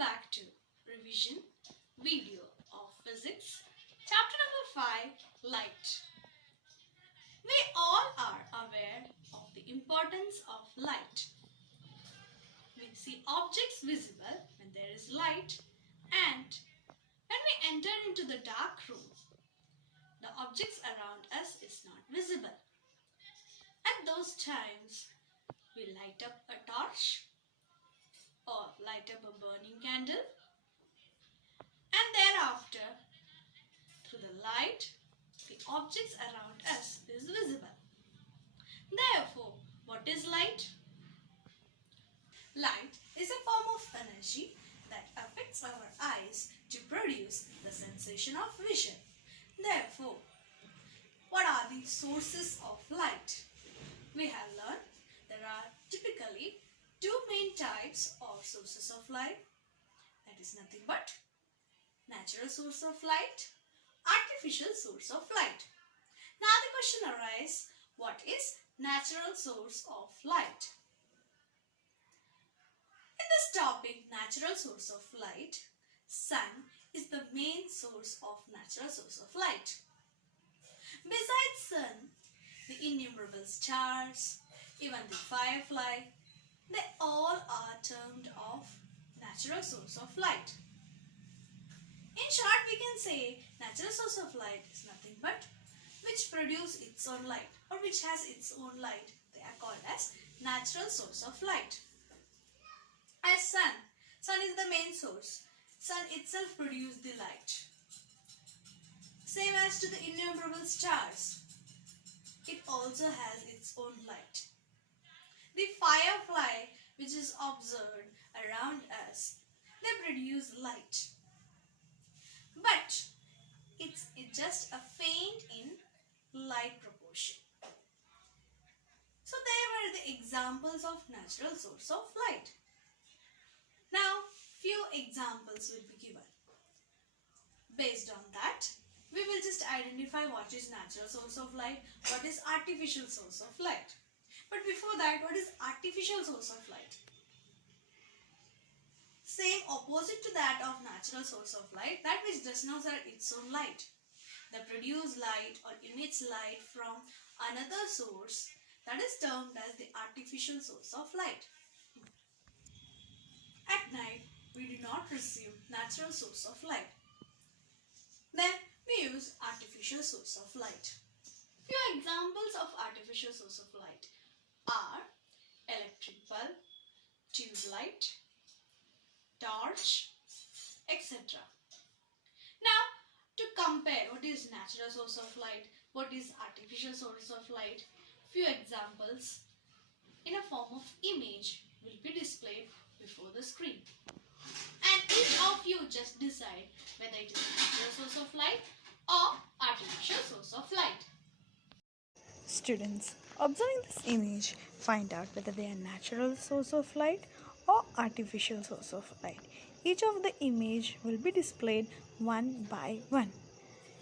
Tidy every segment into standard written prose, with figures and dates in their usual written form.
back to revision video of physics, chapter number 5, light. We all are aware of the importance of light. We see objects visible when there is light, and when we enter into the dark room, the objects around us is not visible. At those times, we light up a torch or light up a burning candle, and thereafter, through the light, the objects around us is visible. Therefore, what is light? Light is a form of energy that affects our eyes to produce the sensation of vision. Therefore, what are the sources of light? We have learned there are typically two main types or sources of light. That is nothing but natural source of light, artificial source of light. Now the question arises, what is natural source of light? In this topic, natural source of light, sun is the main source of natural source of light. Besides sun, the innumerable stars, even the firefly, they all are termed of natural source of light. In short, we can say natural source of light is nothing but which produce its own light or which has its own light. They are called as natural source of light. As sun is the main source. Sun itself produces the light. Same as to the innumerable stars. It also has its own light. The firefly which is observed around us, they produce light. But it's just a faint in light proportion. So they were the examples of natural source of light. Now, few examples will be given. Based on that, we will just identify what is natural source of light, what is artificial source of light. But before that, what is artificial source of light? Same opposite to that of natural source of light, that which does not have its own light. They produce light or emits light from another source, that is termed as the artificial source of light. At night, we do not receive natural source of light. Then we use artificial source of light. Few examples of artificial source of light are electric bulb, tube light, torch, etc. Now, to compare what is natural source of light, what is artificial source of light, few examples in a form of image will be displayed before the screen. And each of you just decide whether it is natural source of light or artificial source of light. Students, observing this image, find out whether they are natural source of light or artificial source of light. Each of the image will be displayed one by one.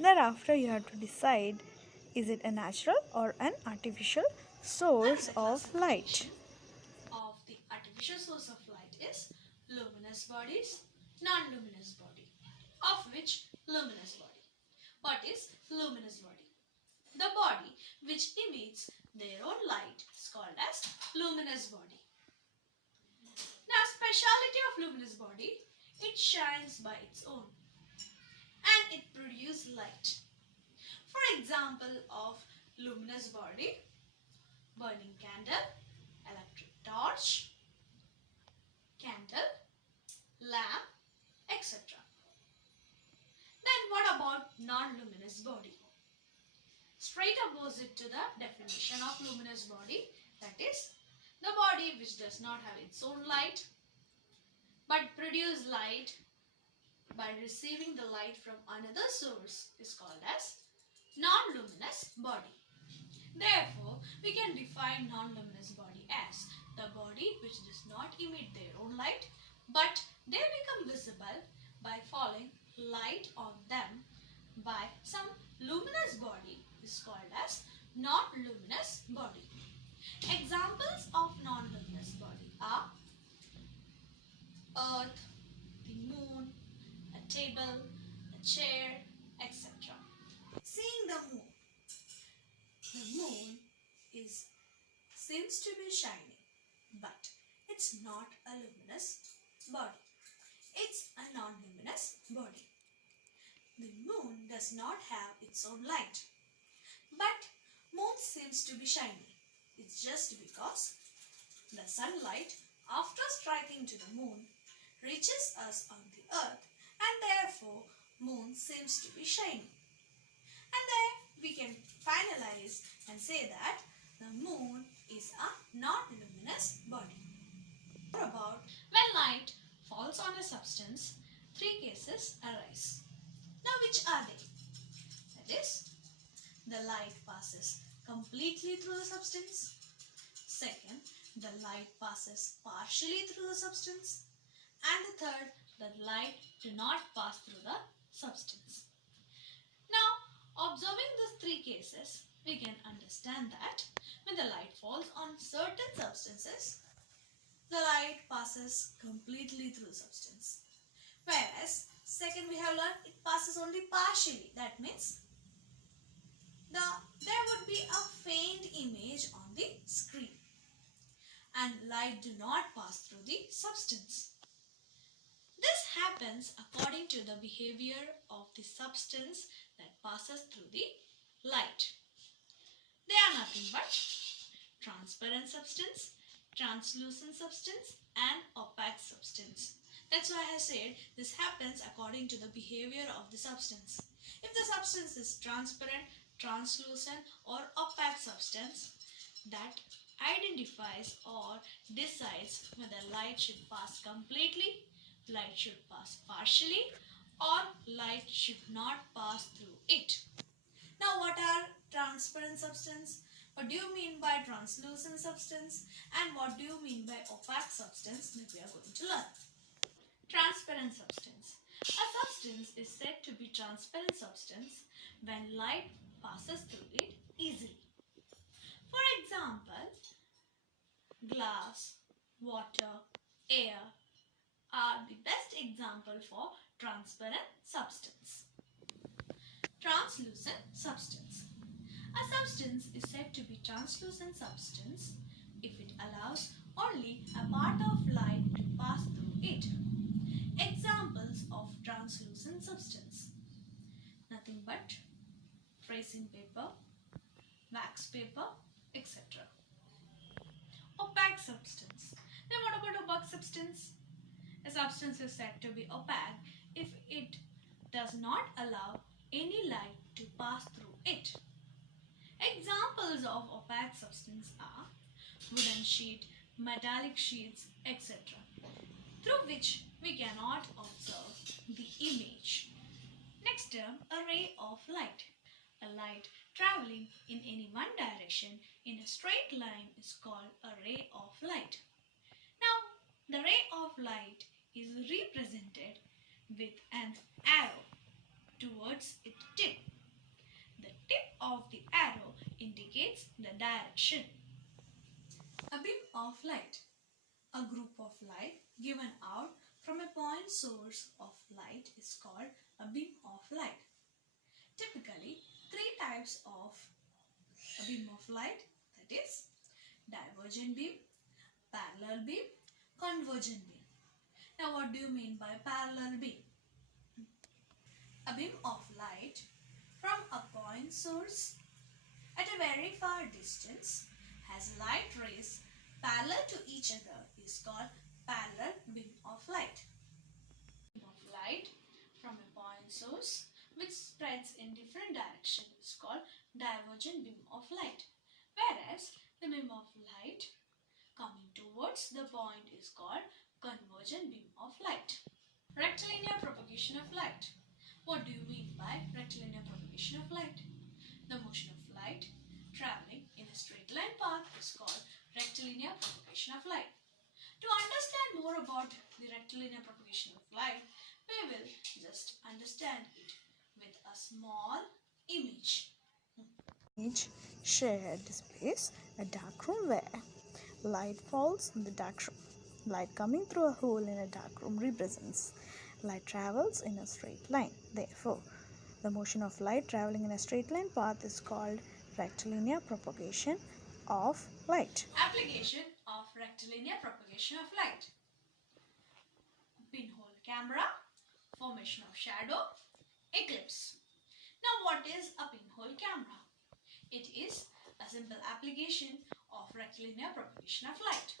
Thereafter, you have to decide, is it a natural or an artificial source of light? Of the artificial source of light is luminous bodies, non-luminous body. Of which luminous body? What is luminous body? The body which emits their own light is called as luminous body. Now, speciality of luminous body, it shines by its own and it produces light. For example of luminous body, burning candle, electric torch, candle, lamp, etc. Then what about non-luminous body? Straight opposite to the definition of luminous body, that is the body which does not have its own light but produce light by receiving the light from another source is called as non-luminous body. Therefore, we can define non-luminous body as the body which does not emit their own light but they become visible by falling light on them by some luminous body is called as non-luminous body. Examples of non-luminous body are Earth, the table, a chair, etc. Seeing the moon seems to be shining, but it's not a luminous body. It's a non-luminous body. The moon does not have its own light, but moon seems to be shining. It's just because the sunlight, after striking to the moon, reaches us on the earth, and therefore moon seems to be shining. And then we can finalize and say that the moon is a non-luminous body. What about when light falls on a substance, three cases arise. Now which are they? That is, the light passes completely through the substance. Second, the light passes partially through the substance. And the third, the light do not pass through the substance. Now, observing these three cases, we can understand that when the light falls on certain substances, the light passes completely through the substance. Whereas, second we have learned it passes only partially. That means there would be a faint image on the screen and light do not pass through the substance. This happens according to the behavior of the substance that passes through the light. They are nothing but transparent substance, translucent substance and opaque substance. That's why I said this happens according to the behavior of the substance. If the substance is transparent, translucent or opaque substance, that identifies or decides whether light should pass completely, light should pass partially or light should not pass through it. Now what are transparent substance? What do you mean by translucent substance? And what do you mean by opaque substance that we are going to learn? Transparent substance. A substance is said to be transparent substance when light passes through it easily. For example, glass, water, air are the best example for transparent substance. Translucent substance. A substance is said to be translucent substance if it allows only a part of light to pass through it. Examples of translucent substance. Nothing but tracing paper, wax paper, etc. Opaque substance. Then what about opaque substance? A substance is said to be opaque if it does not allow any light to pass through it. Examples of opaque substance are wooden sheet, metallic sheets, etc., through which we cannot observe the image. Next term, a ray of light. A light traveling in any one direction in a straight line is called a ray of light. Now, the ray of light is represented with an arrow towards its tip. The tip of the arrow indicates the direction. A beam of light. A group of light given out from a point source of light is called a beam of light. Typically, three types of a beam of light, that is divergent beam, parallel beam, convergent beam. Now what do you mean by parallel beam? A beam of light from a point source at a very far distance has light rays parallel to each other is called parallel beam of light. Beam of light from a point source which spreads in different directions is called divergent beam of light, whereas the beam of light coming towards the point is called convergent beam of light. Rectilinear propagation of light. What do you mean by rectilinear propagation of light? The motion of light traveling in a straight line path is called rectilinear propagation of light. To understand more about the rectilinear propagation of light, we will just understand it with a small image. Image shared displays a dark room where light falls in the dark room. Light coming through a hole in a dark room represents Light travels in a straight line. Therefore, the motion of light traveling in a straight line path is called rectilinear propagation of light. Application of rectilinear propagation of light. Pinhole camera, formation of shadow, eclipse. Now what is a pinhole camera? It is a simple application of rectilinear propagation of light.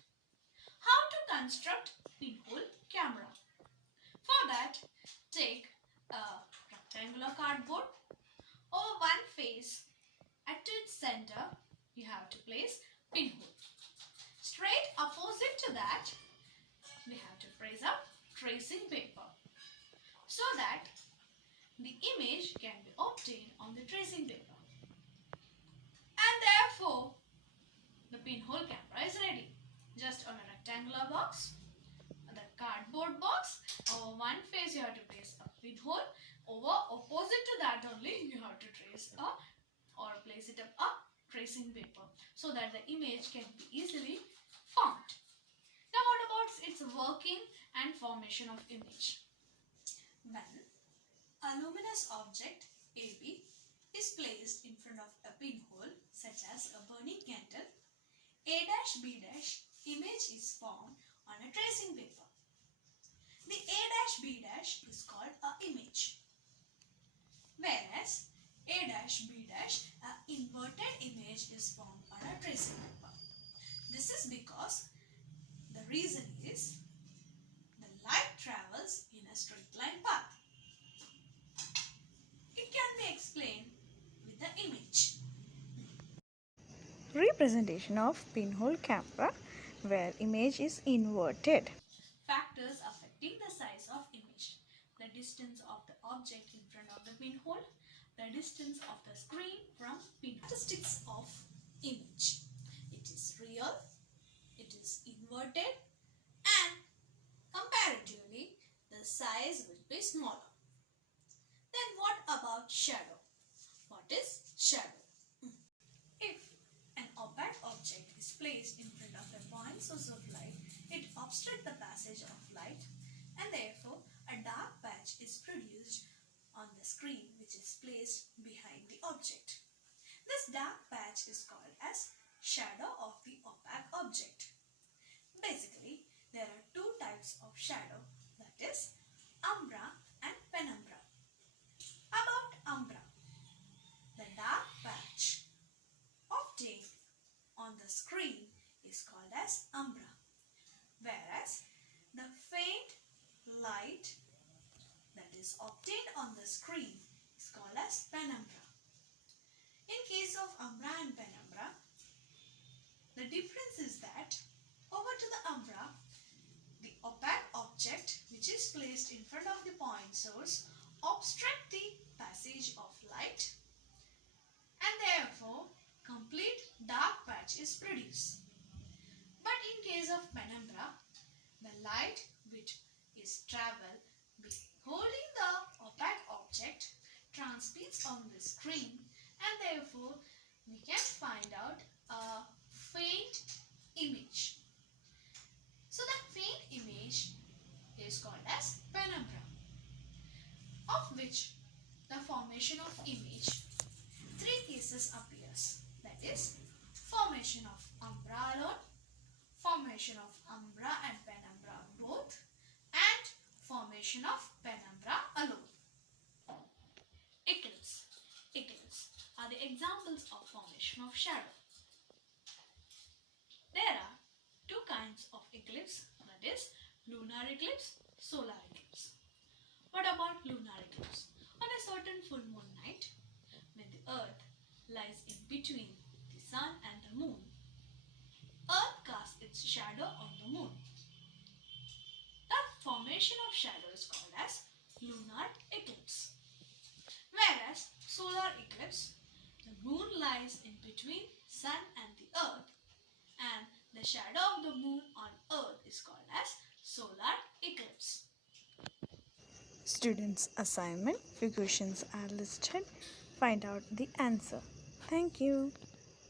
How to construct pinhole camera? For that, take a rectangular cardboard. Over one face, at its center, you have to place pinhole. Straight opposite to that, we have to place a tracing paper so that the image can be obtained on the tracing paper. And therefore, the pinhole camera is ready. Just on a rectangular box, the cardboard box, over one face you have to place a pinhole. Over opposite to that only you have to trace or place it up a tracing paper so that the image can be easily formed. Now what about its working and formation of image? When a luminous object AB is placed in front of a pinhole such as a burning candle, A-B' image is formed on a tracing paper. The A-B' is called an image, whereas A-B' an inverted image is formed on a tracing paper. This is because the reason is the light travels in a straight line path. It can be explained with the image. Representation of pinhole camera where image is inverted. Factors affecting the size of image: the distance of the object in front of the pinhole, the distance of the screen from pinhole. Characteristics of image: it is real, it is inverted, and comparatively the size will be smaller. Then what about shadow? What is shadow? If an opaque object is placed in front of a point source of light, it obstructs the passage of light and therefore a dark patch is produced on the screen which is placed behind the object. This dark patch is called as shadow of the opaque object. Basically, there are two types of shadow, that is umbra and penumbra. About umbra, the dark patch obtained on the screen is called as umbra, whereas the faint light that is obtained on the screen is called as penumbra. In case of umbra and penumbra, the difference is that over to the umbra, the opaque object which is placed in front of the point source obstruct the passage of light and therefore complete dark patch is produced. But in case of penumbra, the light which is travel holding the opaque object transmits on the screen and therefore we can find out a faint image. So that faint image is called as penumbra, of which the formation of image, three cases appears, that is formation of umbra alone, formation of umbra and penumbra both, and formation of penumbra alone. Eclipse. Eclipse are the examples of formation of shadow. There are two kinds of eclipse, that is lunar eclipse, solar eclipse. What about lunar eclipse? On a certain full moon night, when the earth lies in between the sun and the moon, earth casts its shadow on the moon. The formation of shadow is called as lunar eclipse. Whereas solar eclipse, the moon lies in between sun and the earth and the shadow of the moon on earth is called as solar eclipse. Students' assignment, few questions are listed. Find out the answer. Thank you.